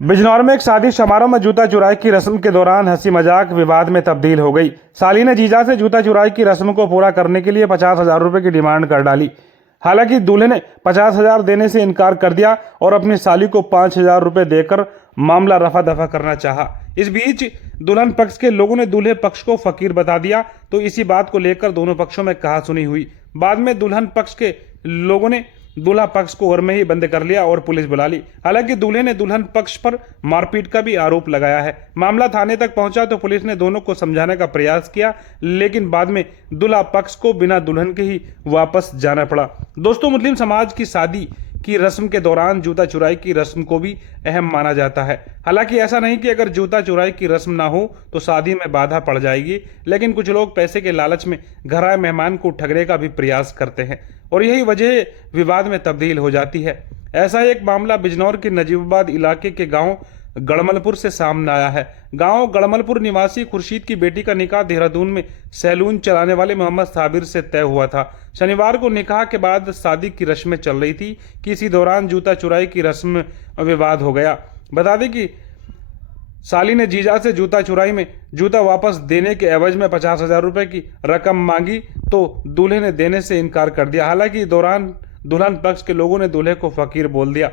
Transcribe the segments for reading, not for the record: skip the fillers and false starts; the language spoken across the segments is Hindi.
बिजनौर में एक शादी समारोह में जूता चुराई की रस्म के दौरान हंसी मजाक विवाद में तब्दील हो गई। साली ने जीजा से जूता चुराई की रस्म को पूरा करने के लिए 50,000 रुपए की डिमांड कर डाली। हालांकि दूल्हे ने 50,000 देने से इनकार कर दिया और अपनी साली को 5,000 रुपए देकर मामला रफा दफा करना चाहा। इस बीच दुल्हन पक्ष के लोगों ने दूल्हे पक्ष को फकीर बता दिया, तो इसी बात को लेकर दोनों पक्षों में कहासुनी हुई। बाद में दुल्हन पक्ष के लोगों ने दूल्हा पक्ष को घर में ही बंद कर लिया और पुलिस बुला ली। हालांकि दूल्हे ने दुल्हन पक्ष पर मारपीट का भी आरोप लगाया है। मामला थाने तक पहुंचा तो पुलिस ने दोनों को समझाने का प्रयास किया, लेकिन बाद में दूल्हा पक्ष को बिना दुल्हन के ही वापस जाना पड़ा। दोस्तों, मुस्लिम समाज की शादी की रस्म के दौरान जूता चुराई की रस्म को भी अहम माना जाता है। हालांकि ऐसा नहीं कि अगर जूता चुराई की रस्म ना हो तो शादी में बाधा पड़ जाएगी, लेकिन कुछ लोग पैसे के लालच में घर आए मेहमान को ठगने का भी प्रयास करते हैं और यही वजह विवाद में तब्दील हो जाती है। ऐसा ही एक मामला बिजनौर के नजीबाबाद इलाके के गांव गड़मलपुर से सामने आया है। गांव गड़मलपुर निवासी खुर्शीद की बेटी का निकाह देहरादून में सैलून चलाने वाले मोहम्मद साबिर से तय हुआ था। शनिवार को निकाह के बाद शादी की रस्में चल रही थी कि इसी दौरान जूता चुराई की रस्म में विवाद हो गया। बता दें कि साली ने जीजा से जूता चुराई में जूता वापस देने के एवज में 50,000 रुपए की रकम मांगी, तो दूल्हे ने देने से इनकार कर दिया। हालांकि दौरान दुल्हन पक्ष के लोगों ने दूल्हे को फकीर बोल दिया।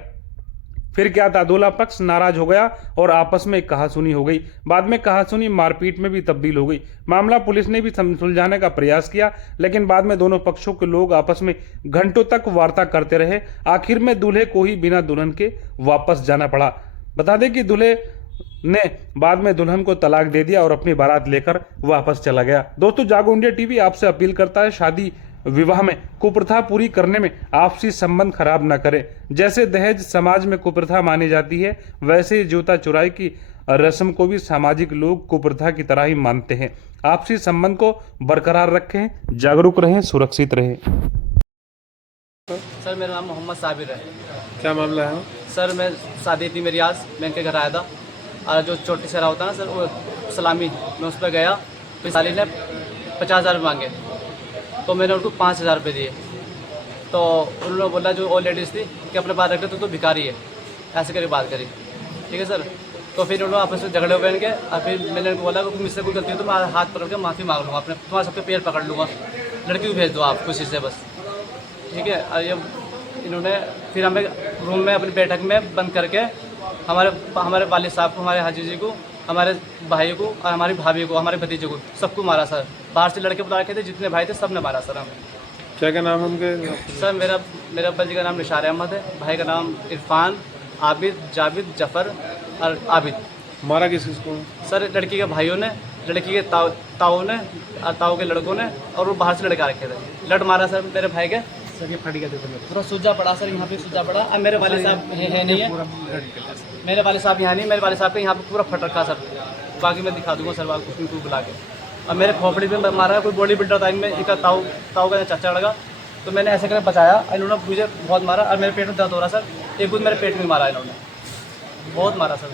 फिर क्या था, दूल्हा पक्ष नाराज हो गया और आपस में कहासुनी हो गई। बाद में कहासुनी मारपीट में भी तब्दील हो गई। मामला पुलिस ने भी सुलझाने का प्रयास किया, लेकिन बाद में दोनों पक्षों के लोग आपस में घंटों तक वार्ता करते रहे। आखिर में दूल्हे को ही बिना दुल्हन के वापस जाना पड़ा। बता दें कि दूल्हे ने बाद में दुल्हन को तलाक दे दिया और अपनी बारात लेकर वापस चला गया। दोस्तों, जागो इंडिया टीवी आपसे अपील करता है, शादी विवाह में कुप्रथा पूरी करने में आपसी संबंध खराब न करें। जैसे दहेज समाज में कुप्रथा मानी जाती है, वैसे ही जूता चुराई की रस्म को भी सामाजिक लोग कुप्रथा की तरह ही मानते हैं। आपसी संबंध को बरकरार रखें, जागरूक रहें, सुरक्षित रहें। सर, मेरा नाम मोहम्मद साबिर है। क्या मामला है? सर, मैं शादी थी मेरी आज, मैं इनके घर आया था और जो चोटी सहरा होता है ना सर, वो सलामी, मैं उस पर गया तो साली ने 50,000 मांगे, तो मैंने उनको 5,000 रुपये दिए। तो उन्होंने बोला, जो और लेडीज़ थी, कि अपने बात रखते तो भिखारी है, ऐसे करके बात करी। ठीक है सर। तो फिर उन्होंने आपस में झगड़े हुए इनके, और फिर मैंने उनको बोला कि मुझसे कोई गलती हो तो मैं हाथ पकड़ के माफ़ी मांग लूँगा, अपने तुम्हारे सबके पैर पकड़ लूँगा, लड़की को भेज दो आप खुशी से बस। ठीक है। और ये इन्होंने फिर हमें रूम में अपनी बैठक में बंद करके हमारे वालिद साहब को, हमारे हाजी जी को, हमारे भाई को और हमारी भाभी को, हमारे भतीजे को, सबको मारा सर। बाहर से लड़के बुला रखे थे, जितने भाई थे सब ने मारा सर हमें। क्या नाम है उनके? सर, मेरे अब्बा जी का नाम निशार अहमद है, भाई का नाम इरफान, आबिद, जाबिद, जफ़र और आबिद। मारा किस को? सर, लड़की के भाइयों ने, लड़की के ताऊ ने और ताऊ के लड़कों ने, और वो बाहर से लड़का रखे थे। लड़ मारा सर मेरे भाई के, सर ये फट गया थे पूरा सूजा पड़ा सर, यहाँ पे सूजा पड़ा। अब मेरे वाले साहब है नहीं है, मेरे वाले साहब यहाँ नहीं, मेरे वाले साहब के यहाँ पे पूरा फट रखा सर। बाकी मैं दिखा दूंगा सर आपको उनको बुला के। अब मेरे खोपड़ी पे मारा, कोई बॉडी बिल्डर था इनमें, इनका ताऊ का चाचा लगा, तो मैंने ऐसे करके बचाया। इन्होंने मुझे बहुत मारा और मेरे पेट में दर्द हो रहा सर, एक बुध मेरे पेट में मारा इन्होंने, बहुत मारा सर।